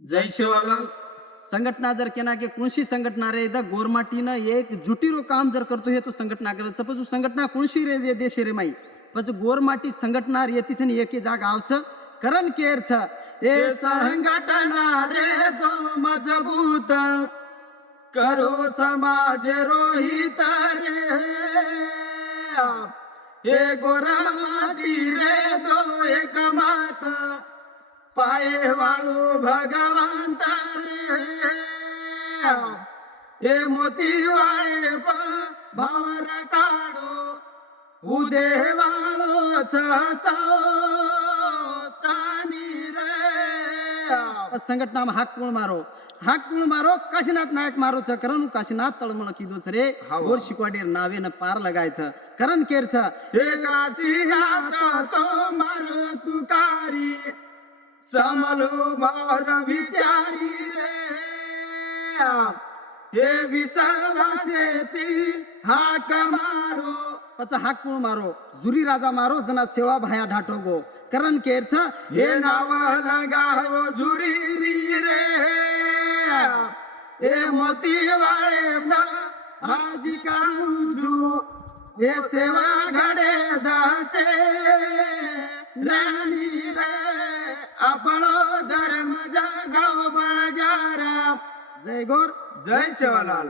जय शिवालाल। संघटना जर केना के कोणशी संघटना रे द गोरमाटीनं एक जुटीरो काम जर करतो हे तो संघटना करत सपोज संघटना कोणशी रे जे देश रे माई पच गोरमाटी संघटना येतीच नि एके जाग आवच करण केरच ए संघटना रे तो मजबूत करो समाज रोहित रे हे गोरमाटी रे दो एक मात पाये वाळू भगवंत रे हे मोती वाळे भावर काढो उदे वाळोच तानी रे संघटना में हाक कुळ मारो काशीनाथ नायक मारो छ करण काशीनाथ तळमळ कीदोच रे गोर शिकवाडीर नावे न पार लगायचं करण केरच हे काशीनाथ तो मारो तुकारी समलो मोर विचारी रे हे विश्वासेती हाक मारो पच हाक कुळ मारो जुरी राजा मारो जना सेवा भाया ढाठो गो करण केरच हे नाव लगावो जुरी रे हे मोती वाळे आजी काजू हे सेवा घडे दासे राणी रे आपणो धर्म जगाव बळजारा जय गोर जय शिवलाल।